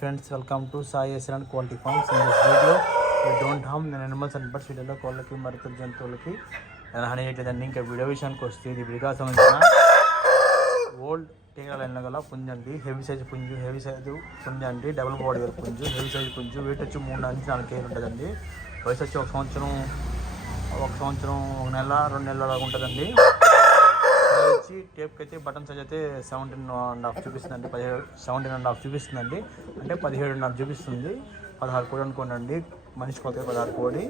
Friends welcome to Sai SN quality farms in this video we don't harm నేను animals and birds వీడియోలో కోళ్ళకి మరుతుల జంతువులకి నేను హాని చేయట్లేదండి ఇంకా వీడియో విషయానికి వస్తే ఇది విడిగా సంబంధించిన ఓల్డ్ టీకా లైన్లో గల పుంజు అండి హెవీ సైజ్ పుంజు హెవీ సైజు పుంజు అండి డబుల్ బాడీ గల పుంజు హెవీ సైజ్ పుంజు వెయిట్ వచ్చి మూడు నుంచి నాలుగు కేజీలు ఉంటుందండి. వయసు వచ్చి ఒక సంవత్సరం ఒక సంవత్సరం ఒక నెల రెండు నెలల దాకా ఉంటుందండి. వచ్చి టేప్కి అయితే బటన్ సైజ్ అయితే సెవెంటీన్ అండ్ హాఫ్ చూపిస్తుందండి. పదిహేడు సెవెంటీన్ అండ్ హాఫ్ చూపిస్తుందండి. అంటే పదిహేడున్నర చూపిస్తుంది. పదహారు కోడి అనుకోండి మనిషికి ఒక పదహారు కోడి.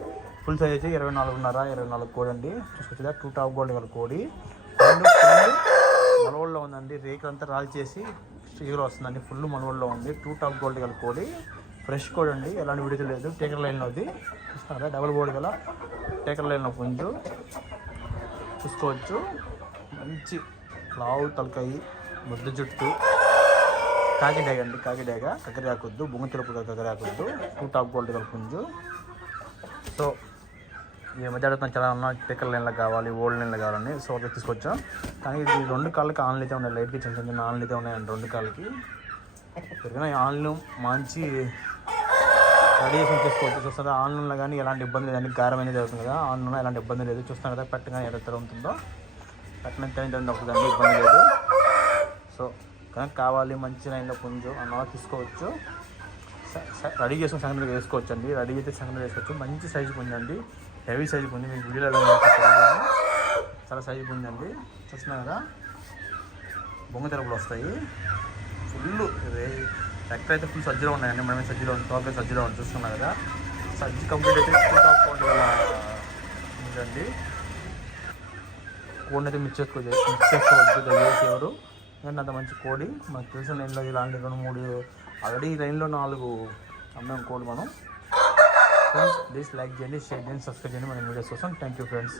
ఫుల్ సైజ్ అయితే ఇరవై నాలుగున్నర ఇరవై నాలుగు కోడి అండి. చూసుకొచ్చేదా టూ టాప్ గోల్డ్ గల కోడి. రెండు ఉందండి. రేకులంతా రాల్ చేసి స్టీగర్ వస్తుందండి. ఫుల్ మనోళ్ళలో ఉంది. టూ టాప్ గోల్డ్ గల కోడి. ఫ్రెష్ కోడి అండి. ఎలాంటి విడుదల లేదు. టేకర్ లైన్లోది చూస్తున్నారా డబుల్ బోర్డు గల టేకర్ లైన్లో పుంజు. చూసుకోవచ్చు. మంచి లావు తలకాయి ముద్ద జుట్టు. కాకిడాగ అండి కాకిడాగ కక్కరాకొద్దు బొంగ తిరుపతి కక్కరాకొద్దు టూ టాప్ గోల్డ్ గల సో ఈ మధ్య అడుగుతాను చాలా ఉన్నా పిక్కల నీళ్ళు కావాలి ఓల్డ్ నీళ్ళు కావాలని సో అట్లా తీసుకొచ్చాం. కానీ ఇది రెండు కాళ్ళకి ఆన్లు అయితే ఉన్నాయి లైట్కి చిన్న చిన్న ఆన్లు అయితే ఉన్నాయండి రెండు కాళ్ళకి. పెరిగిన ఆన్లు మంచి రెడీ తీసుకోవచ్చు. చూస్తారా ఆన్లైన్లో కానీ ఎలాంటి ఇబ్బంది లేదని గారం అనేది జరుగుతుంది కదా ఆన్లైన్లో ఎలాంటి ఇబ్బంది లేదు. చూస్తాను కదా పెట్టగానే ఎలా ఉంటుందో పెట్టిన తినడం ఇబ్బంది లేదు. సో కనుక కావాలి మంచి లైన్లో పుంజు అన్న తీసుకోవచ్చు. రెడీ చేసుకుని సంగతి వేసుకోవచ్చు అండి రెడీ అయితే సంగతి వేసుకోవచ్చు. మంచి సైజు పుంజండి హెవీ సైజు పుంజు మీకు వీడియోలో చాలా సైజు పుంజండి చూస్తున్నా కదా బొంగ తెరపులు వస్తాయి. ఫుల్ ఎక్కడ అయితే ఫుల్ సజ్జలో ఉన్నాయండి. మనమే సజ్జలో ఉంది టాప్ సజ్జలో ఉంది చూస్తున్నాం కదా? సజ్జి కంప్లీట్ అయితే టాప్ కోట్ ఉందండి? కోడిని అయితే మిక్స్ చేసుకోవచ్చు. మిక్స్ చేసుకోవద్దు దయచేసి ఎవరు? ఎందుకంటే అంత మంచి కోడి. మనకు తెలిసిన లైన్లో ఇలాంటి రెండు మూడు ఆల్రెడీ ఈ లైన్లో నాలుగు అమ్మాం కోడి మనం. ఫ్రెండ్స్ ప్లీజ్ లైక్ చేయండి షేర్ చేయండి సబ్స్క్రైబ్ చేయండి. మన వీడియోస్ కోసం. Thank you friends